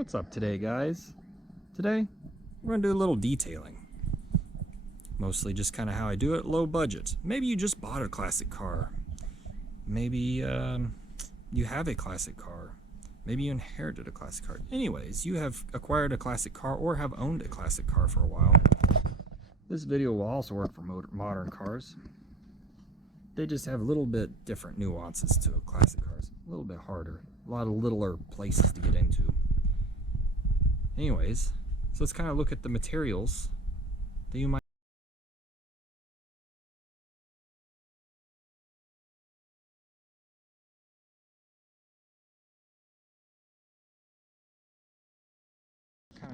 What's up today, guys? Today we're gonna do a little detailing. Mostly just kind of how I do it, low budget. Maybe you just bought a classic car. Maybe you have a classic car. Maybe you inherited a classic car. Anyways, you have acquired a classic car or have owned a classic car for a while. This video will also work for modern cars. They just have a little bit different nuances to classic cars. A little bit harder. A lot of littler places to get into. Anyways, so let's kind of look at the materials that you might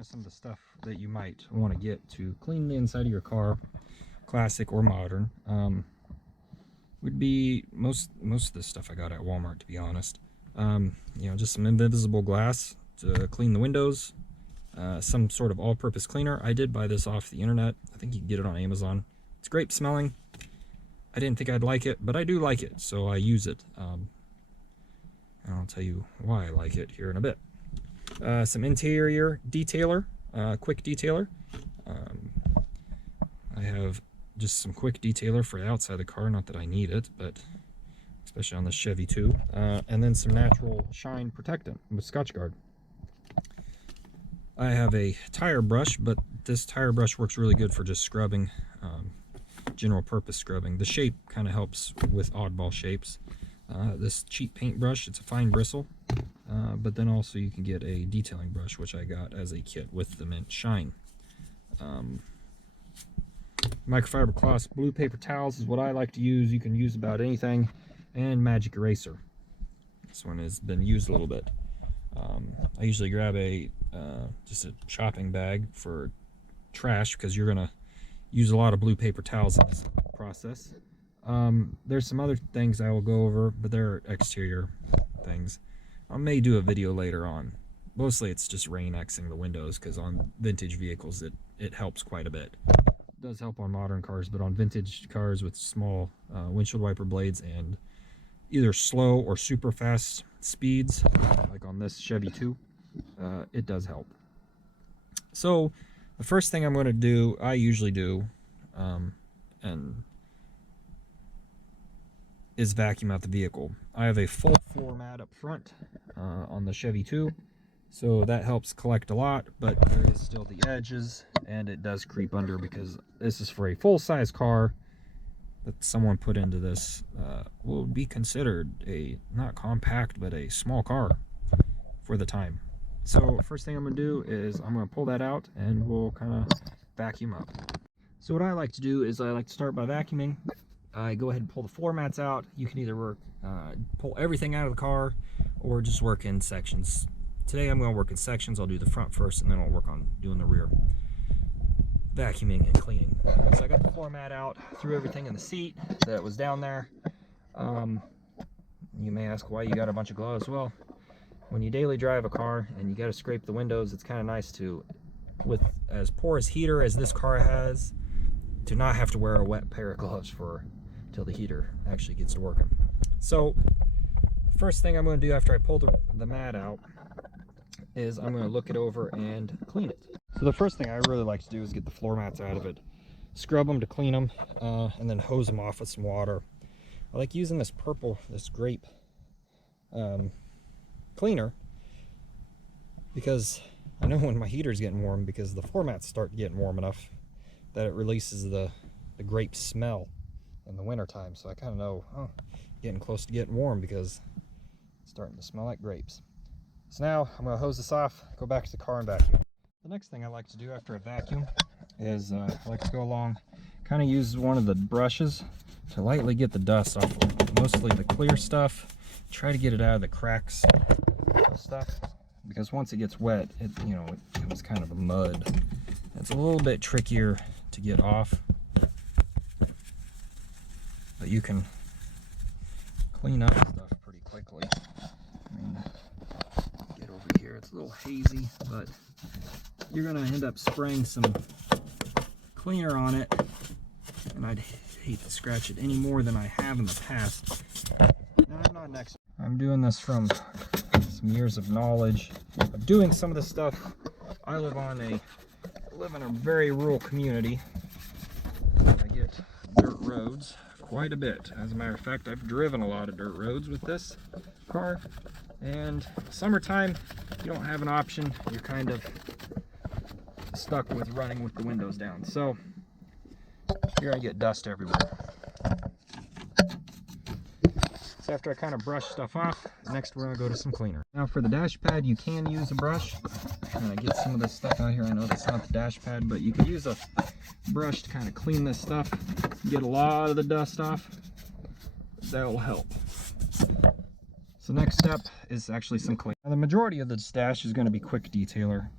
some of the stuff that you might want to get to clean the inside of your car, classic or modern. Would be most of the stuff I got at Walmart, to be honest. You know, just some invisible glass to clean the windows, some sort of all-purpose cleaner. I did buy this off the internet. I think you can get it on Amazon. It's great smelling. I didn't think I'd like it, but I do like it, so I use it. And I'll tell you why I like it here in a bit. Some interior detailer, quick detailer. I have just some quick detailer for the outside of the car, not that I need it, but especially on the Chevy too. And then some natural shine protectant with Scotchgard. I have a tire brush, but this tire brush works really good for just scrubbing, general purpose scrubbing. The shape kind of helps with oddball shapes. This cheap paintbrush, it's a fine bristle. But then also you can get a detailing brush, which I got as a kit with the mint shine. Microfiber cloths, blue paper towels is what I like to use. You can use about anything. And magic eraser. This one has been used a little bit. I usually grab just a shopping bag for trash because you're gonna use a lot of blue paper towels in this process. There's some other things I will go over, but they're exterior things. I may do a video later on. Mostly it's just rain-Xing the windows because on vintage vehicles it helps quite a bit. It does help on modern cars, but on vintage cars with small windshield wiper blades and either slow or super fast speeds, like on this Chevy 2, it does help. So the first thing I'm going to do, I usually do, is vacuum out the vehicle. I have a full floor mat up front on the Chevy 2, so that helps collect a lot, but there is still the edges, and it does creep under because this is for a full-size car that someone put into this. Will be considered a, not compact, but a small car for the time. So first thing I'm going to do is I'm going to pull that out and we'll kind of vacuum up. So what I like to do is I like to start by vacuuming. I go ahead and pull the floor mats out. You can either work, pull everything out of the car or just work in sections. Today I'm going to work in sections. I'll do the front first and then I'll work on doing the rear. Vacuuming and cleaning. So I got the floor mat out, threw everything in the seat that was down there. You may ask why you got a bunch of gloves. Well, when you daily drive a car and you got to scrape the windows, it's kind of nice to, with as porous heater as this car has, to not have to wear a wet pair of gloves till the heater actually gets to working. So first thing I'm going to do after I pull the mat out is I'm going to look it over and clean it. So the first thing I really like to do is get the floor mats out of it, scrub them to clean them, and then hose them off with some water. I like using this grape cleaner because I know when my heater's getting warm, because the floor mats start getting warm enough that it releases the grape smell in the winter time. So I kind of know, oh, getting close to getting warm because it's starting to smell like grapes. So now I'm going to hose this off, go back to the car and vacuum. The next thing I like to do after I vacuum is I like to go along, kind of use one of the brushes to lightly get the dust off of mostly the clear stuff. Try to get it out of the cracks stuff, because once it gets wet, it becomes kind of a mud. It's a little bit trickier to get off, but you can clean up stuff pretty quickly. I mean, get over here, it's a little hazy, but you're gonna end up spraying some cleaner on it, and I'd hate to scratch it any more than I have in the past. Now, I'm not an expert. I'm doing this from some and years of knowledge of doing some of this stuff. I live in a very rural community. I get dirt roads quite a bit. As a matter of fact, I've driven a lot of dirt roads with this car. And summertime, you don't have an option. You're kind of stuck with running with the windows down. So you're gonna get dust everywhere. So after I kind of brush stuff off, next we're gonna go to some cleaner. Now for the dash pad, you can use a brush. Kind of get some of this stuff out here. I know that's not the dash pad, but you can use a brush to kind of clean this stuff, get a lot of the dust off. That'll help. So next step is actually some cleaning. Now the majority of this dash is going to be quick detailer,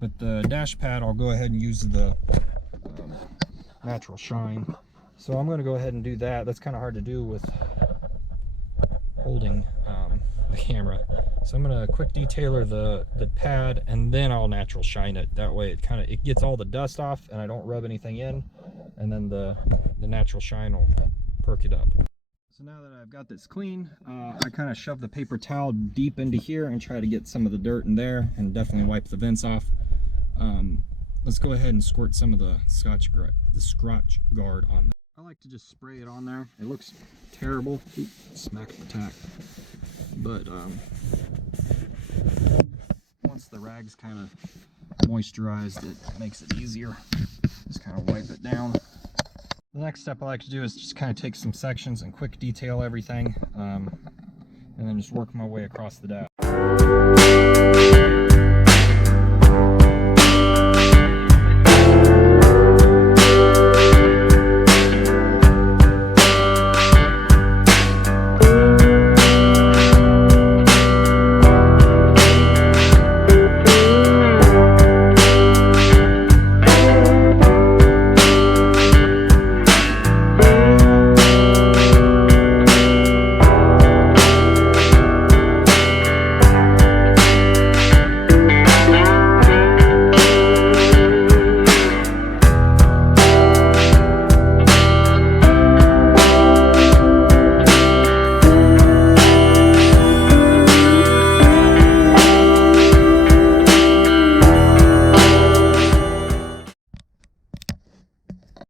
but the dash pad I'll go ahead and use the natural shine. So I'm going to go ahead and do that. That's kind of hard to do with holding the camera. So I'm going to quick detailer the pad, and then I'll natural shine it. That way it gets all the dust off and I don't rub anything in, and then the natural shine will perk it up. So now that I've got this clean, I kind of shove the paper towel deep into here and try to get some of the dirt in there, and definitely wipe the vents off. Let's go ahead and squirt some of the Scotch Guard on there. I like to just spray it on there. It looks terrible. Oops, smacked the tack. But once the rag's kind of moisturized, it makes it easier. Just kind of wipe it down. The next step I like to do is just kind of take some sections and quick detail everything, and then just work my way across the dash.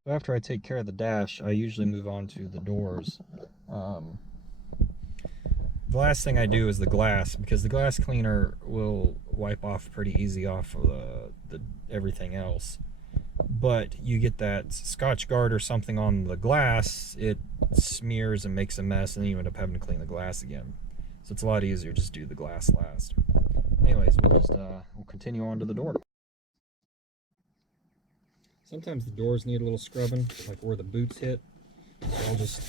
After I take care of the dash, I usually move on to the doors. The last thing I do is the glass, because the glass cleaner will wipe off pretty easy off of the everything else. But you get that Scotch Guard or something on the glass, it smears and makes a mess, and then you end up having to clean the glass again. So it's a lot easier just to do the glass last. Anyways, we'll continue on to the door. Sometimes the doors need a little scrubbing, like where the boots hit. So I'll just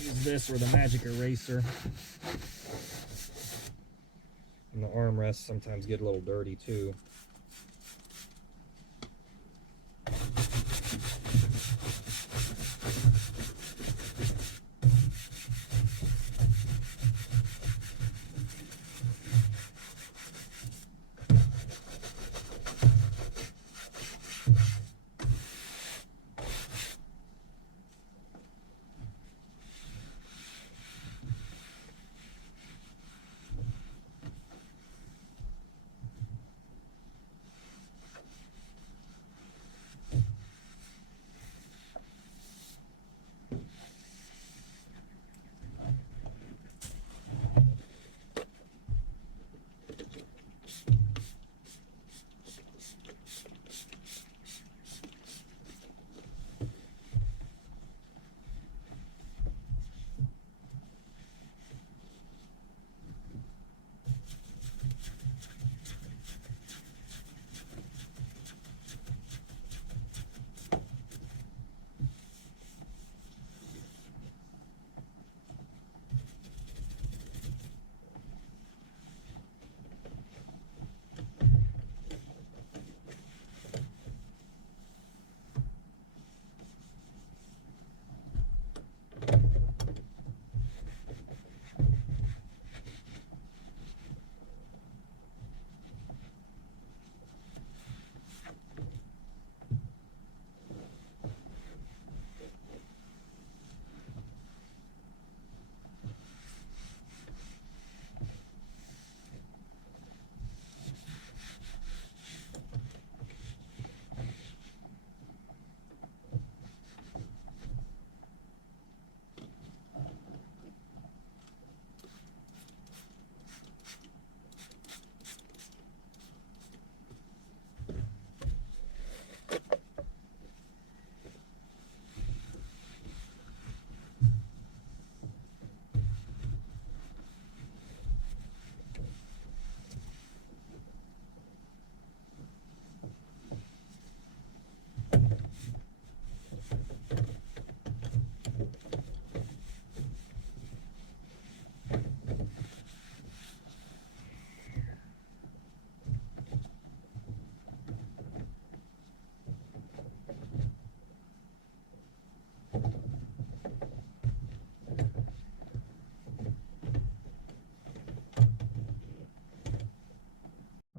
use this or the magic eraser. And the armrests sometimes get a little dirty too.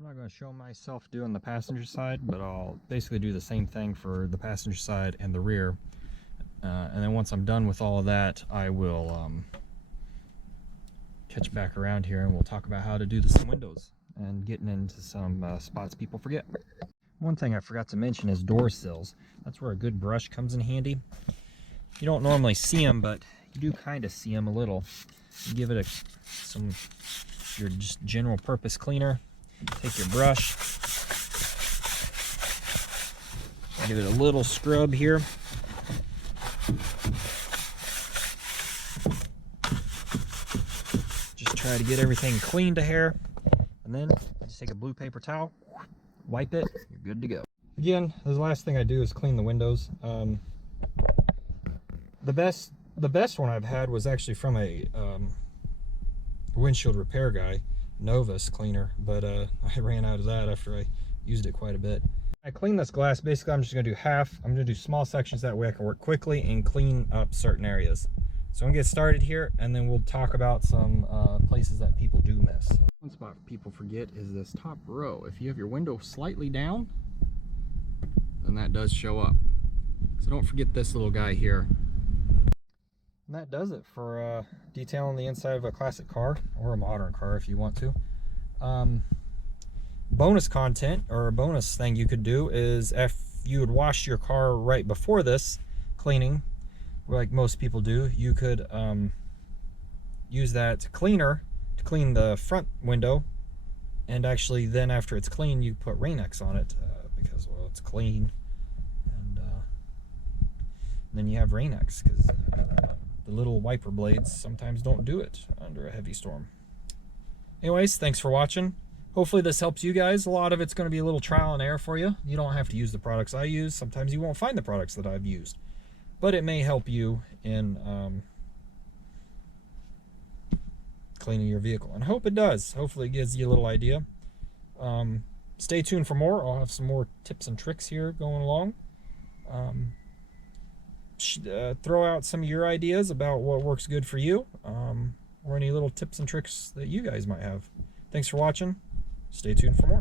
I'm not going to show myself doing the passenger side, but I'll basically do the same thing for the passenger side and the rear. And then once I'm done with all of that, I will catch back around here and we'll talk about how to do some windows and getting into some spots people forget. One thing I forgot to mention is door sills. That's where a good brush comes in handy. You don't normally see them, but you do kind of see them a little. You give it your just general purpose cleaner. Take your brush, give it a little scrub here. Just try to get everything clean to hair, and then just take a blue paper towel, wipe it, you're good to go. Again, the last thing I do is clean the windows. The best one I've had was actually from a windshield repair guy, Novus cleaner, but I ran out of that after I used it quite a bit. I clean this glass. Basically, I'm just going to do half. I'm going to do small sections, that way I can work quickly and clean up certain areas. So I'm going to get started here, and then we'll talk about some places that people do miss. One spot people forget is this top row. If you have your window slightly down, then that does show up. So don't forget this little guy here. And that does it for detailing the inside of a classic car, or a modern car if you want to. Bonus content, or a bonus thing you could do, is if you would wash your car right before this cleaning, like most people do, you could use that cleaner to clean the front window, and actually then after it's clean you put Rain-X on it because, well, it's clean, and then you have Rain-X, because the little wiper blades sometimes don't do it under a heavy storm. Anyways, thanks for watching. Hopefully this helps you guys. A lot of it's going to be a little trial and error for you. You don't have to use the products I use. Sometimes you won't find the products that I've used. But it may help you in cleaning your vehicle. And I hope it does. Hopefully it gives you a little idea. Stay tuned for more. I'll have some more tips and tricks here going along. Throw out some of your ideas about what works good for you, or any little tips and tricks that you guys might have. Thanks for watching. Stay tuned for more.